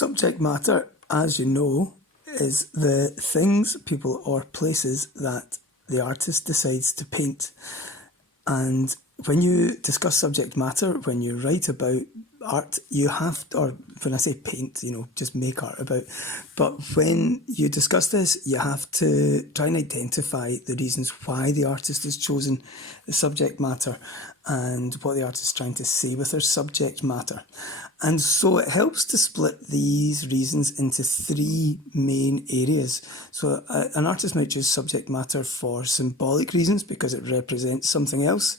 Subject matter, as you know, is the things, people or places that the artist decides to paint. And when you discuss subject matter, when you write about art, you have to, or when I say paint, just make art about, but when you discuss this, you have to try and identify the reasons why the artist has chosen the subject matter and what the artist is trying to say with their subject matter. And so it helps to split these reasons into three main areas. So an artist might choose subject matter for symbolic reasons because it represents something else,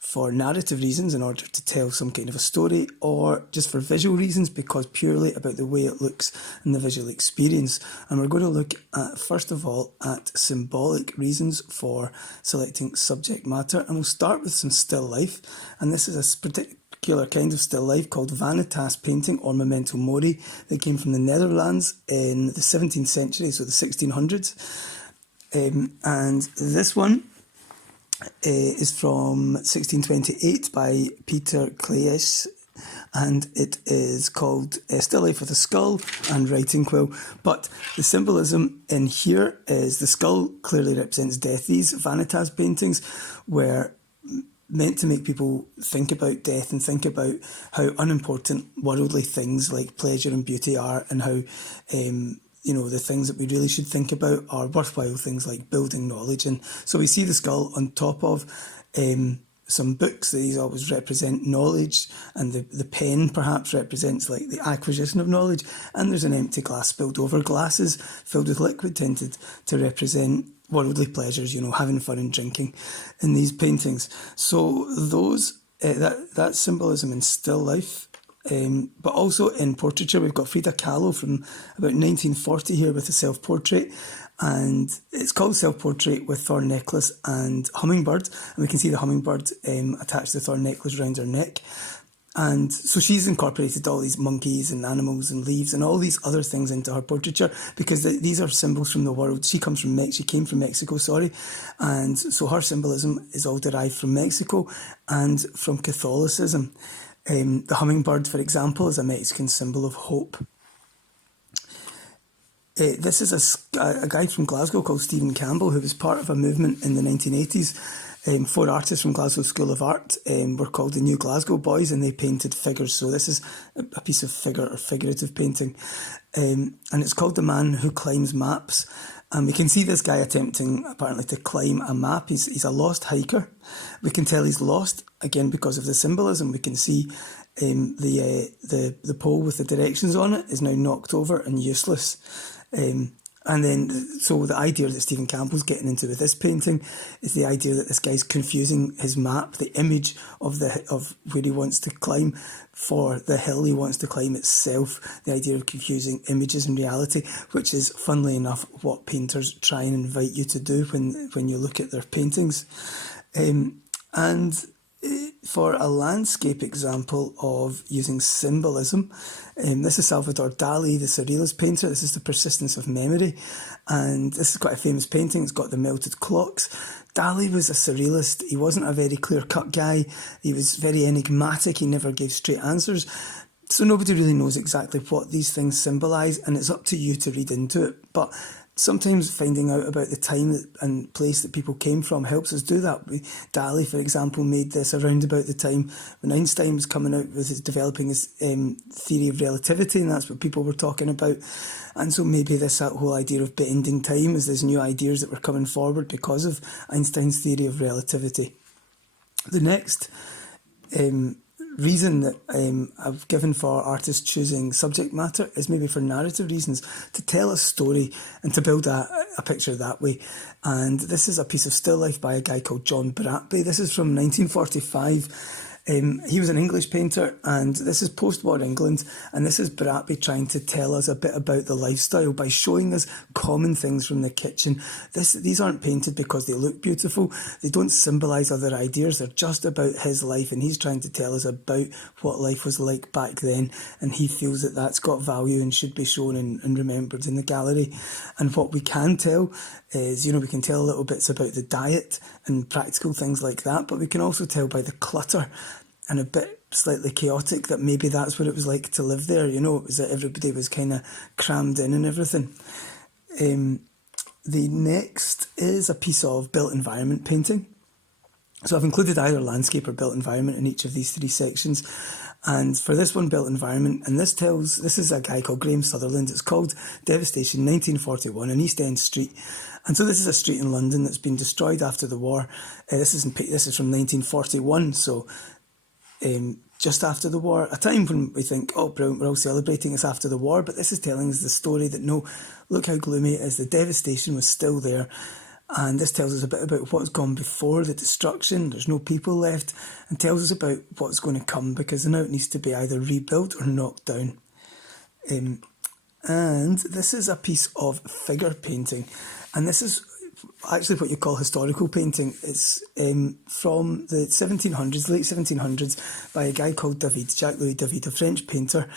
for narrative reasons in order to tell some kind of a story, or just for visual reasons because purely about the way it looks and the visual experience. And we're going to look at, first of all, at symbolic reasons for selecting subject matter. And we'll start with some still life. And this is a particular kind of still life called vanitas painting or memento mori that came from the Netherlands in the 17th century, so the 1600s. And this one is from 1628 by Peter Claes, and it is called Still Life with a Skull and Writing Quill. But the symbolism in here is the skull clearly represents death. These vanitas paintings were meant to make people think about death and think about how unimportant worldly things like pleasure and beauty are, and how the things that we really should think about are worthwhile things like building knowledge. And so we see the skull on top of some books. These always represent knowledge, and the pen perhaps represents like the acquisition of knowledge. And there's an empty glass spilled over. Glasses filled with liquid tended to represent worldly pleasures, having fun and drinking in these paintings. So those that symbolism in still life. But also in portraiture, we've got Frida Kahlo from about 1940 here with a self-portrait, and it's called Self-Portrait with Thorn Necklace and Hummingbird, and we can see the hummingbird attached to the thorn necklace around her neck. And so she's incorporated all these monkeys and animals and leaves and all these other things into her portraiture because these are symbols from the world. She came from Mexico, and so her symbolism is all derived from Mexico and from Catholicism. The hummingbird, for example, is a Mexican symbol of hope. This is a guy from Glasgow called Stephen Campbell, who was part of a movement in the 1980s. 4 artists from Glasgow School of Art were called the New Glasgow Boys, and they painted figures. So this is a piece of figure or figurative painting. And it's called The Man Who Climbs Maps. And we can see this guy attempting, apparently, to climb a map. He's a lost hiker. We can tell he's lost, again, because of the symbolism. We can see the pole with the directions on it is now knocked over and useless. And then, so the idea that Stephen Campbell's getting into with this painting is the idea that this guy's confusing his map, the image of where he wants to climb, for the hill he wants to climb itself. The idea of confusing images and reality, which is, funnily enough, what painters try and invite you to do when you look at their paintings. For a landscape example of using symbolism, this is Salvador Dali, the Surrealist painter. This is The Persistence of Memory, and this is quite a famous painting. It's got the melted clocks. Dali was a surrealist. He wasn't a very clear-cut guy. He was very enigmatic. He never gave straight answers. So nobody really knows exactly what these things symbolise, and it's up to you to read into it. But sometimes finding out about the time and place that people came from helps us do that. Dali, for example, made this around about the time when Einstein was coming out with developing his theory of relativity, and that's what people were talking about. And so maybe that whole idea of bending time is these new ideas that were coming forward because of Einstein's theory of relativity. The next reason that I've given for artists choosing subject matter is maybe for narrative reasons, to tell a story and to build a picture that way. And this is a piece of still life by a guy called John Bratby. This is from 1945. He was an English painter, and this is post-war England, and this is Bratby trying to tell us a bit about the lifestyle by showing us common things from the kitchen. These aren't painted because they look beautiful. They don't symbolise other ideas. They're just about his life, and he's trying to tell us about what life was like back then, and he feels that that's got value and should be shown and remembered in the gallery. And what we can tell is, we can tell little bits about the diet and practical things like that, but we can also tell by the clutter and a bit slightly chaotic, that maybe that's what it was like to live there, you know, it was that everybody was kind of crammed in and everything. The next is a piece of built environment painting. So I've included either landscape or built environment in each of these three sections. And for this one, built environment, and this is a guy called Graham Sutherland. It's called Devastation, 1941, an East End street. And so this is a street in London that's been destroyed after the war. This is from 1941, so just after the war, a time when we think, oh, brilliant, we're all celebrating, it's after the war, but this is telling us the story that no, look how gloomy it is, the devastation was still there. And this tells us a bit about what's gone before the destruction. There's no people left, and tells us about what's going to come, because now it needs to be either rebuilt or knocked down. And this is a piece of figure painting, and this is actually what you call historical painting. It's from the 1700s, late 1700s, by a guy called David, Jacques-Louis David, a French painter,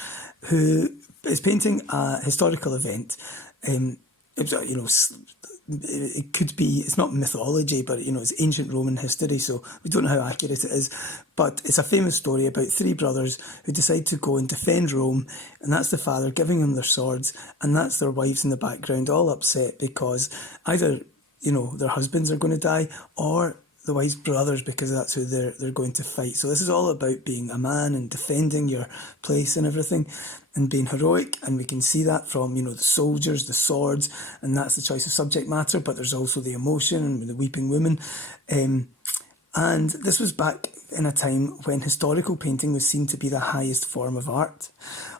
who is painting a historical event. It could be, it's not mythology, but it's ancient Roman history, so we don't know how accurate it is, but it's a famous story about three brothers who decide to go and defend Rome, and that's the father giving them their swords, and that's their wives in the background all upset because either their husbands are going to die, or the wife's brothers, because that's who they're going to fight. So this is all about being a man and defending your place and everything, and being heroic. And we can see that from the soldiers, the swords, and that's the choice of subject matter. But there's also the emotion and the weeping woman. And this was back in a time when historical painting was seen to be the highest form of art,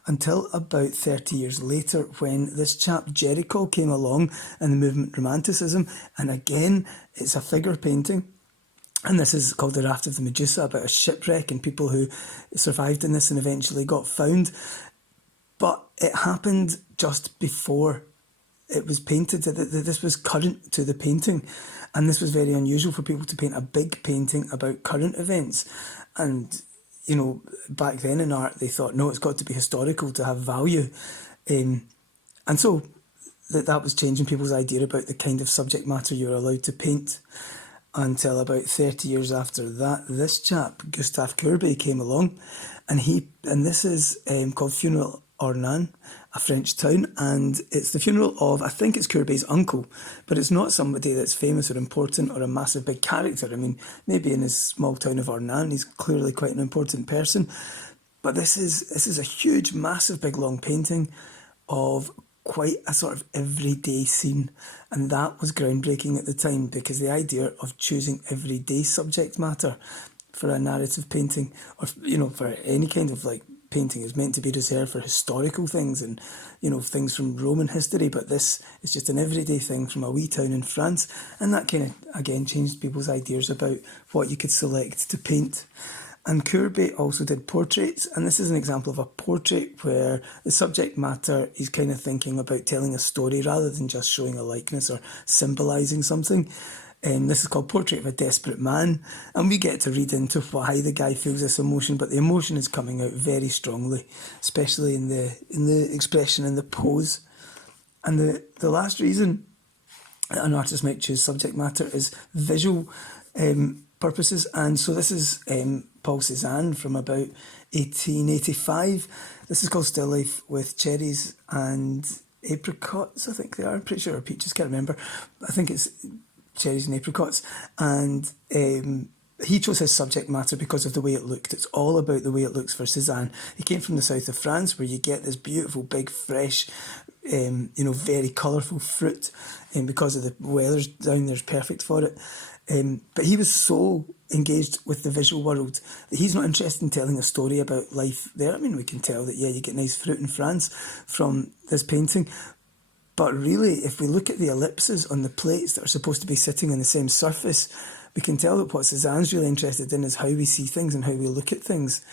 until about 30 years later, when this chap Géricault came along and the movement Romanticism, and again it's a figure painting. And this is called The Raft of the Medusa, about a shipwreck and people who survived in this and eventually got found. But it happened just before it was painted. This was current to the painting. And this was very unusual for people to paint a big painting about current events. And, back then in art, they thought, no, it's got to be historical to have value. And so that was changing people's idea about the kind of subject matter you're allowed to paint. Until about 30 years after that, this chap, Gustave Courbet, came along, and this is called Funeral Ornans, a French town, and it's the funeral of, I think it's Courbet's uncle, but it's not somebody that's famous or important or a massive big character. I mean, maybe in his small town of Ornans, he's clearly quite an important person, but this is a huge, massive, big, long painting of quite a sort of everyday scene, and that was groundbreaking at the time, because the idea of choosing everyday subject matter for a narrative painting, or for any kind of painting, is meant to be reserved for historical things and things from Roman history, but this is just an everyday thing from a wee town in France, and that kind of again changed people's ideas about what you could select to paint. And Courbet also did portraits, and this is an example of a portrait where the subject matter is kind of thinking about telling a story rather than just showing a likeness or symbolising something. This is called Portrait of a Desperate Man, and we get to read into why the guy feels this emotion, but the emotion is coming out very strongly, especially in the expression and the pose. And the last reason an artist might choose subject matter is visual purposes, and so this is Paul Cézanne from about 1885. This is called Still Life with Cherries and Apricots, I think they are. I'm pretty sure, or peaches, can't remember. I think it's cherries and apricots. And he chose his subject matter because of the way it looked. It's all about the way it looks for Cézanne. He came from the south of France, where you get this beautiful, big, fresh, very colourful fruit, and because of the weather's down there's perfect for it. But he was so engaged with the visual world that he's not interested in telling a story about life there. I mean, we can tell that, you get nice fruit in France from this painting. But really, if we look at the ellipses on the plates that are supposed to be sitting on the same surface, we can tell that what Cézanne's really interested in is how we see things and how we look at things.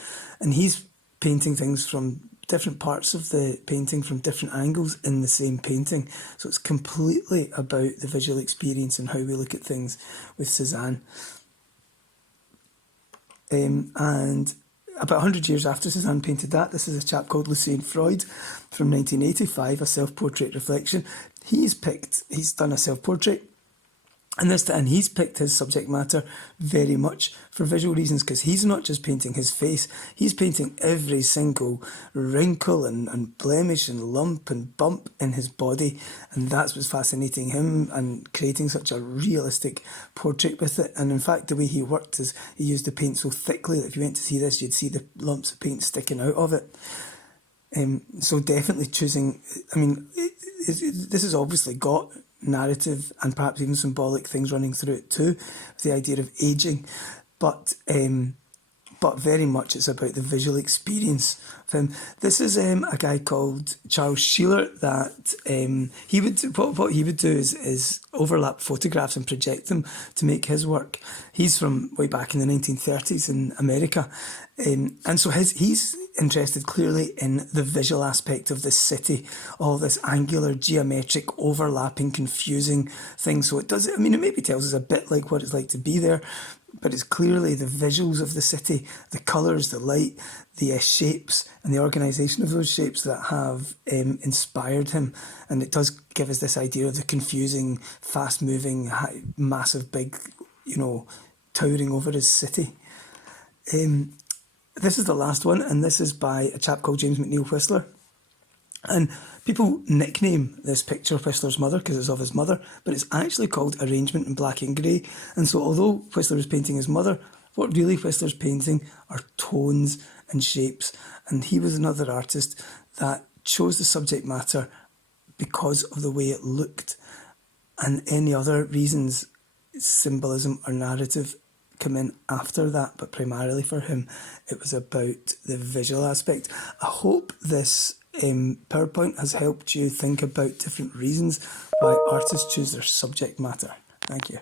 And he's painting things from different parts of the painting from different angles in the same painting. So it's completely about the visual experience and how we look at things with Cézanne. And about 100 years after Cézanne painted that, this is a chap called Lucien Freud from 1985, a self-portrait reflection. He's done a self-portrait, And he's picked his subject matter very much for visual reasons, because he's not just painting his face, he's painting every single wrinkle and blemish and lump and bump in his body, and that's what's fascinating him, and creating such a realistic portrait with it. And in fact, the way he worked is he used the paint so thickly that if you went to see this, you'd see the lumps of paint sticking out of it. So definitely choosing, I mean, this has obviously got narrative and perhaps even symbolic things running through it too, with the idea of aging, but very much it's about the visual experience of him. This is a guy called Charles Sheeler that he would what he would do is overlap photographs and project them to make his work. He's from way back in the 1930s in America, and so he's interested clearly in the visual aspect of this city, all this angular, geometric, overlapping, confusing thing. So it does, I mean, it maybe tells us a bit like what it's like to be there, but it's clearly the visuals of the city, the colours, the light, the shapes, and the organisation of those shapes that have inspired him. And it does give us this idea of the confusing, fast-moving, massive, big, towering over his city. This is the last one, and this is by a chap called James McNeill Whistler. And people nickname this picture Whistler's Mother because it's of his mother, but it's actually called Arrangement in Black and Grey. And so although Whistler is painting his mother, what really Whistler's painting are tones and shapes. And he was another artist that chose the subject matter because of the way it looked. And any other reasons, symbolism or narrative, come in after that, but primarily for him it was about the visual aspect. I hope this PowerPoint has helped you think about different reasons why artists choose their subject matter. Thank you.